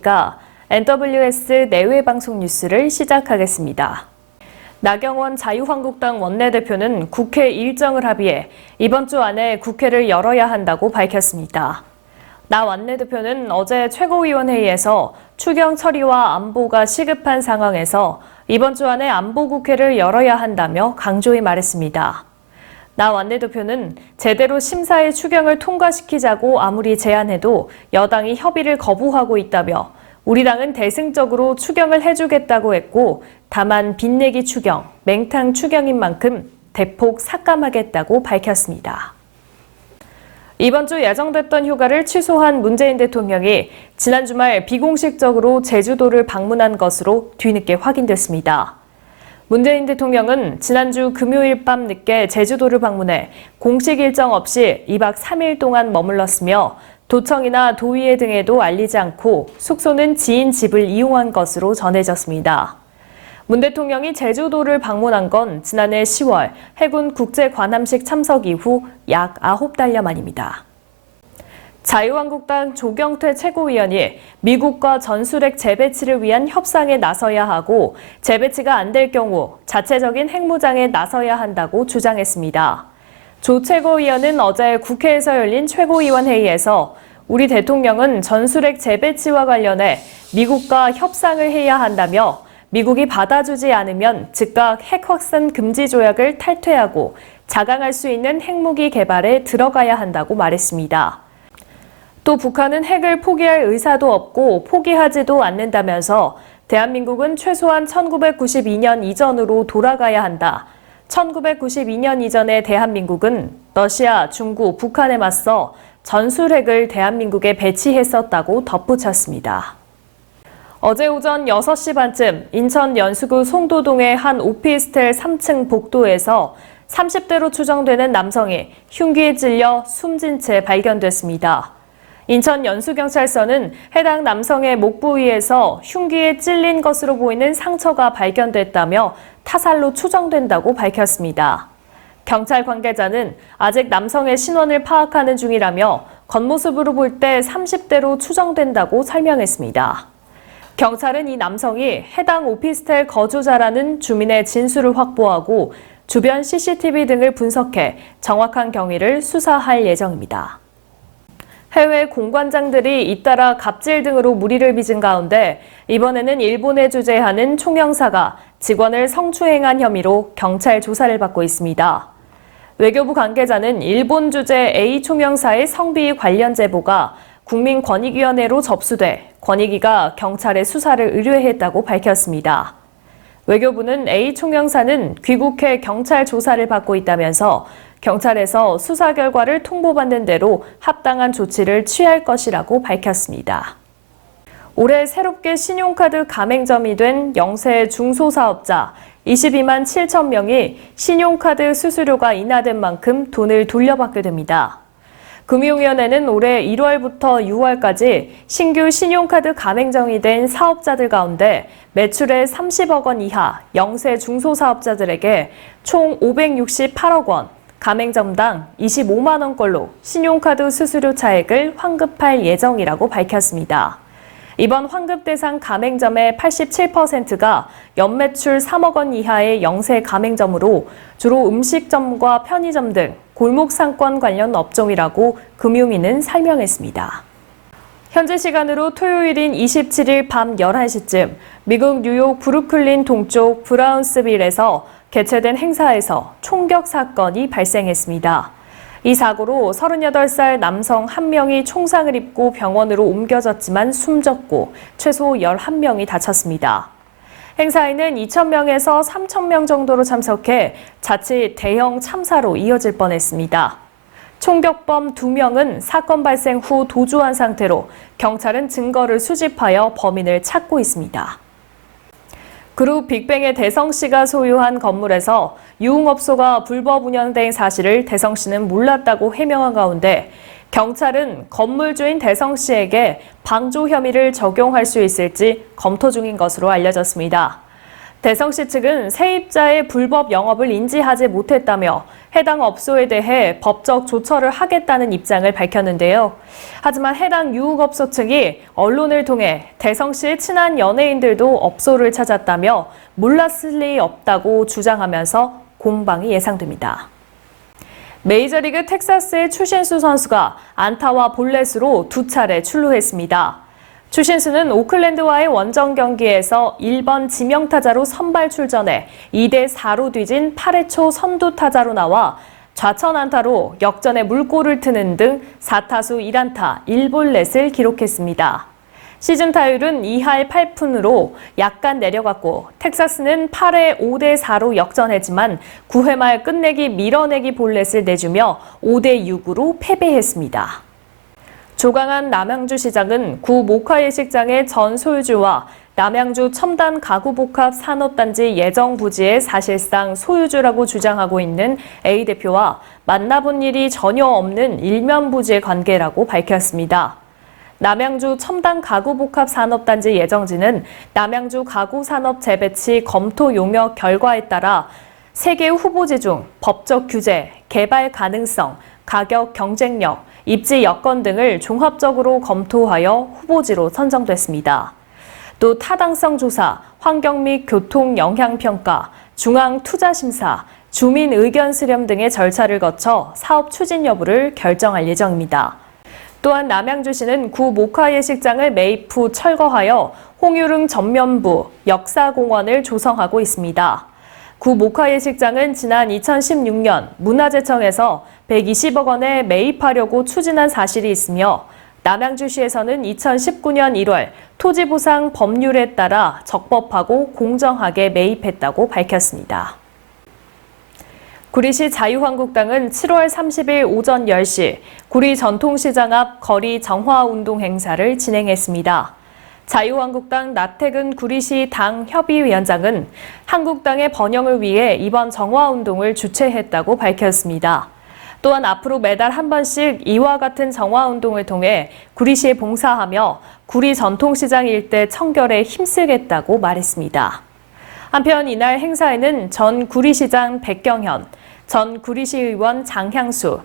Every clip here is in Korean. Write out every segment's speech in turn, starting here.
안녕하십니까? NWS 내외 방송 뉴스를 시작하겠습니다. 나경원 자유한국당 원내대표는 국회 일정을 합의해 이번 주 안에 국회를 열어야 한다고 밝혔습니다. 나 원내대표는 어제 최고위원회의에서 추경 처리와 안보가 시급한 상황에서 이번 주 안에 안보국회를 열어야 한다며 강조히 말했습니다. 나 원내대표는 제대로 심사의 추경을 통과시키자고 아무리 제안해도 여당이 협의를 거부하고 있다며 우리 당은 대승적으로 추경을 해주겠다고 했고 다만 빚내기 추경, 맹탕 추경인 만큼 대폭 삭감하겠다고 밝혔습니다. 이번 주 예정됐던 휴가를 취소한 문재인 대통령이 지난 주말 비공식적으로 제주도를 방문한 것으로 뒤늦게 확인됐습니다. 문재인 대통령은 지난주 금요일 밤 늦게 제주도를 방문해 공식 일정 없이 2박 3일 동안 머물렀으며 도청이나 도의회 등에도 알리지 않고 숙소는 지인 집을 이용한 것으로 전해졌습니다. 문 대통령이 제주도를 방문한 건 지난해 10월 해군 국제관함식 참석 이후 약 9달여 만입니다. 자유한국당 조경태 최고위원이 미국과 전술핵 재배치를 위한 협상에 나서야 하고 재배치가 안 될 경우 자체적인 핵무장에 나서야 한다고 주장했습니다. 조 최고위원은 어제 국회에서 열린 최고위원 회의에서 우리 대통령은 전술핵 재배치와 관련해 미국과 협상을 해야 한다며 미국이 받아주지 않으면 즉각 핵 확산 금지 조약을 탈퇴하고 자강할 수 있는 핵무기 개발에 들어가야 한다고 말했습니다. 또 북한은 핵을 포기할 의사도 없고 포기하지도 않는다면서 대한민국은 최소한 1992년 이전으로 돌아가야 한다. 1992년 이전의 대한민국은 러시아, 중국, 북한에 맞서 전술핵을 대한민국에 배치했었다고 덧붙였습니다. 어제 오전 6시 반쯤 인천 연수구 송도동의 한 오피스텔 3층 복도에서 30대로 추정되는 남성이 흉기에 찔려 숨진 채 발견됐습니다. 인천 연수경찰서는 해당 남성의 목 부위에서 흉기에 찔린 것으로 보이는 상처가 발견됐다며 타살로 추정된다고 밝혔습니다. 경찰 관계자는 아직 남성의 신원을 파악하는 중이라며 겉모습으로 볼 때 30대로 추정된다고 설명했습니다. 경찰은 이 남성이 해당 오피스텔 거주자라는 주민의 진술을 확보하고 주변 CCTV 등을 분석해 정확한 경위를 수사할 예정입니다. 해외 공관장들이 잇따라 갑질 등으로 물의를 빚은 가운데 이번에는 일본에 주재하는 총영사가 직원을 성추행한 혐의로 경찰 조사를 받고 있습니다. 외교부 관계자는 일본 주재 A 총영사의 성비위 관련 제보가 국민권익위원회로 접수돼 권익위가 경찰에 수사를 의뢰했다고 밝혔습니다. 외교부는 A 총영사는 귀국해 경찰 조사를 받고 있다면서 경찰에서 수사 결과를 통보받는 대로 합당한 조치를 취할 것이라고 밝혔습니다. 올해 새롭게 신용카드 가맹점이 된 영세 중소사업자 22만 7천 명이 신용카드 수수료가 인하된 만큼 돈을 돌려받게 됩니다. 금융위원회는 올해 1월부터 6월까지 신규 신용카드 가맹점이 된 사업자들 가운데 매출의 30억 원 이하 영세 중소사업자들에게 총 568억 원, 가맹점당 25만 원꼴로 신용카드 수수료 차액을 환급할 예정이라고 밝혔습니다. 이번 환급 대상 가맹점의 87%가 연매출 3억 원 이하의 영세 가맹점으로 주로 음식점과 편의점 등 골목 상권 관련 업종이라고 금융위는 설명했습니다. 현지 시간으로 토요일인 27일 밤 11시쯤 미국 뉴욕 브루클린 동쪽 브라운스빌에서 개최된 행사에서 총격 사건이 발생했습니다. 이 사고로 38살 남성 1명이 총상을 입고 병원으로 옮겨졌지만 숨졌고 최소 11명이 다쳤습니다. 행사에는 2,000명에서 3,000명 정도로 참석해 자칫 대형 참사로 이어질 뻔했습니다. 총격범 2명은 사건 발생 후 도주한 상태로 경찰은 증거를 수집하여 범인을 찾고 있습니다. 그룹 빅뱅의 대성 씨가 소유한 건물에서 유흥업소가 불법 운영된 사실을 대성 씨는 몰랐다고 해명한 가운데 경찰은 건물주인 대성 씨에게 방조 혐의를 적용할 수 있을지 검토 중인 것으로 알려졌습니다. 대성시 측은 세입자의 불법 영업을 인지하지 못했다며 해당 업소에 대해 법적 조처를 하겠다는 입장을 밝혔는데요. 하지만 해당 유흥업소 측이 언론을 통해 대성시의 친한 연예인들도 업소를 찾았다며 몰랐을 리 없다고 주장하면서 공방이 예상됩니다. 메이저리그 텍사스의 추신수 선수가 안타와 볼넷으로 2차례 출루했습니다. 추신수는 오클랜드와의 원정 경기에서 1번 지명타자로 선발 출전해 2대4로 뒤진 8회 초 선두 타자로 나와 좌천 안타로 역전의 물꼬를 트는 등 4타수 1안타 1볼넷을 기록했습니다. 시즌 타율은 2할 8푼으로 약간 내려갔고 텍사스는 8회 5대4로 역전했지만 9회 말 끝내기 밀어내기 볼넷을 내주며 5대6으로 패배했습니다. 조강한 남양주시장은 구 목화예식장의 전 소유주와 남양주 첨단 가구복합 산업단지 예정 부지의 사실상 소유주라고 주장하고 있는 A 대표와 만나본 일이 전혀 없는 일면 부지의 관계라고 밝혔습니다. 남양주 첨단 가구복합 산업단지 예정지는 남양주 가구산업 재배치 검토 용역 결과에 따라 3개 후보지 중 법적 규제, 개발 가능성, 가격 경쟁력, 입지 여건 등을 종합적으로 검토하여 후보지로 선정됐습니다. 또 타당성 조사, 환경 및 교통 영향 평가, 중앙 투자 심사, 주민 의견 수렴 등의 절차를 거쳐 사업 추진 여부를 결정할 예정입니다. 또한 남양주시는 구 목화예식장을 매입 후 철거하여 홍유릉 전면부 역사공원을 조성하고 있습니다. 구 목화예식장은 지난 2016년 문화재청에서 120억 원에 매입하려고 추진한 사실이 있으며 남양주시에서는 2019년 1월 토지보상 법률에 따라 적법하고 공정하게 매입했다고 밝혔습니다. 구리시 자유한국당은 7월 30일 오전 10시 구리 전통시장 앞 거리 정화운동 행사를 진행했습니다. 자유한국당 나태근 구리시 당 협의위원장은 한국당의 번영을 위해 이번 정화운동을 주최했다고 밝혔습니다. 또한 앞으로 매달 한 번씩 이와 같은 정화운동을 통해 구리시에 봉사하며 구리 전통시장 일대 청결에 힘쓰겠다고 말했습니다. 한편 이날 행사에는 전 구리시장 백경현, 전 구리시의원 장향수,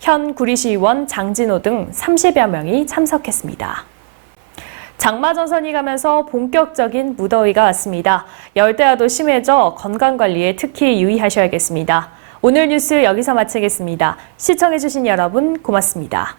현 구리시의원 장진호 등 30여 명이 참석했습니다. 장마전선이 가면서 본격적인 무더위가 왔습니다. 열대야도 심해져 건강관리에 특히 유의하셔야겠습니다. 오늘 뉴스 여기서 마치겠습니다. 시청해주신 여러분 고맙습니다.